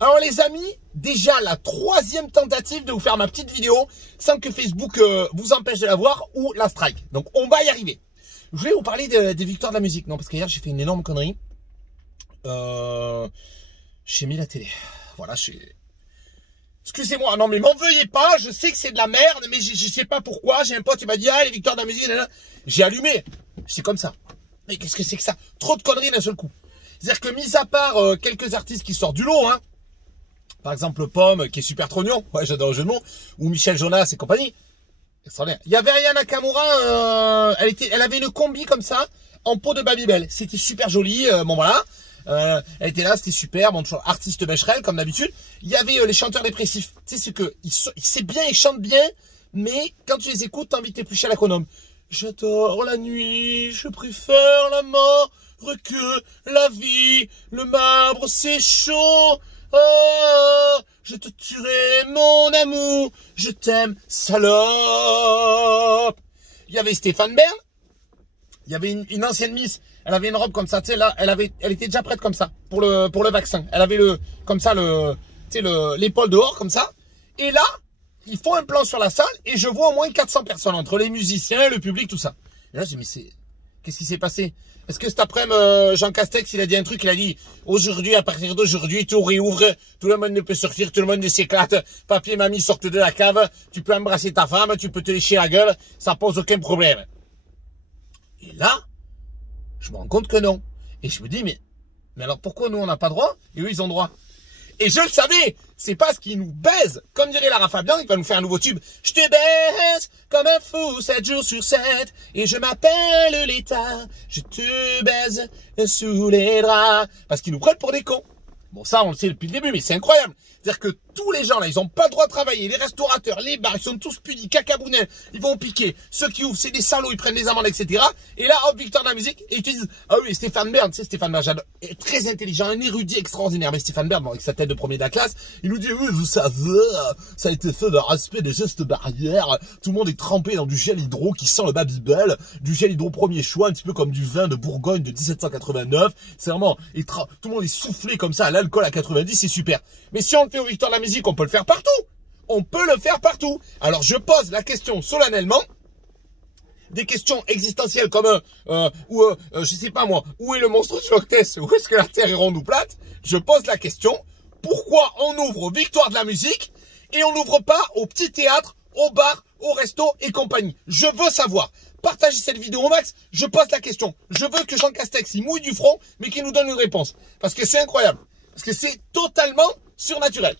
Alors les amis, déjà la troisième tentative de vous faire ma petite vidéo sans que Facebook vous empêche de la voir ou la strike. Donc on va y arriver. Je voulais vous parler des victoires de la musique. Non, parce qu'hier j'ai fait une énorme connerie. J'ai mis la télé. Voilà, excusez-moi, non mais m'en veuillez pas, je sais que c'est de la merde, mais je sais pas pourquoi. J'ai un pote, il m'a dit, ah les victoires de la musique, j'ai allumé. C'est comme ça. Mais qu'est-ce que c'est que ça? Trop de conneries d'un seul coup. C'est-à-dire que mis à part quelques artistes qui sortent du lot, hein, par exemple Pomme, qui est super trognon, ouais j'adore le jeu de mots, ou Michel Jonas et compagnie, extraordinaire. Il y avait Aya Nakamura, elle avait une combi comme ça, en peau de Babybel, c'était super joli, bon voilà. Elle était là, c'était super, bon, artiste Becherel, comme d'habitude. Il y avait les chanteurs dépressifs. Tu sais, c'est que, c'est bien, ils chantent bien, mais quand tu les écoutes, t'as envie de t'éplucher à l'économe. J'adore la nuit, je préfère la mort que la vie, le marbre c'est chaud. Oh, je te tuerai mon amour, je t'aime, salope. Il y avait Stéphane Bern. Il y avait une ancienne Miss, elle avait une robe comme ça, tu sais, là, elle était déjà prête comme ça, pour le vaccin. Elle avait comme ça, l'épaule dehors, comme ça. Et là, ils font un plan sur la salle, et je vois au moins 400 personnes, entre les musiciens, le public, tout ça. Et là, je dis, mais qu'est-ce qui s'est passé? Est-ce que cet après-midi, Jean Castex, il a dit un truc, il a dit, aujourd'hui, à partir d'aujourd'hui, tout réouvre, tout le monde ne peut sortir, tout le monde s'éclate, papier, mamie, sortent de la cave, tu peux embrasser ta femme, tu peux te lécher la gueule, ça pose aucun problème. Et là, je me rends compte que non. Et je me dis, mais alors pourquoi nous on n'a pas droit et eux ils ont droit? Et je le savais, c'est parce qu'ils nous baisent. Comme dirait Lara Fabian, il va nous faire un nouveau tube. Je te baise comme un fou 7 jours sur 7 et je m'appelle l'État. Je te baise sous les draps. Parce qu'ils nous prennent pour des cons. Bon, ça, on le sait depuis le début, mais c'est incroyable. C'est-à-dire que tous les gens, là, ils n'ont pas le droit de travailler. Les restaurateurs, les bars, ils sont tous punis, cacabounets. Ils vont piquer. Ceux qui ouvrent, c'est des salauds, ils prennent des amendes, etc. Et là, hop, victoire de la musique. Et ils te disent, ah oui, Stéphane Bern, tu sais, Stéphane Bern, j'adore. Très intelligent, un érudit extraordinaire. Mais Stéphane Bern, bon, avec sa tête de premier de la classe, il nous dit, oui, vous savez, ça a été fait de respect des gestes barrières. Tout le monde est trempé dans du gel hydro qui sent le Babybel. Du gel hydro premier choix, un petit peu comme du vin de Bourgogne de 1789. C'est vraiment, tout le monde est soufflé comme ça à l'alcool à 90, c'est super. Mais si on le fait aux victoires de la musique, on peut le faire partout. On peut le faire partout. Alors je pose la question solennellement. Des questions existentielles comme je sais pas moi, où est le monstre du Loch Ness? Où est-ce que la Terre est ronde ou plate? Je pose la question, pourquoi on ouvre aux victoires de la musique et on n'ouvre pas au petit théâtre, au bar, au resto et compagnie? Je veux savoir. Partagez cette vidéo au max, je pose la question. Je veux que Jean Castex il mouille du front, mais qu'il nous donne une réponse. Parce que c'est incroyable. Parce que c'est totalement surnaturel.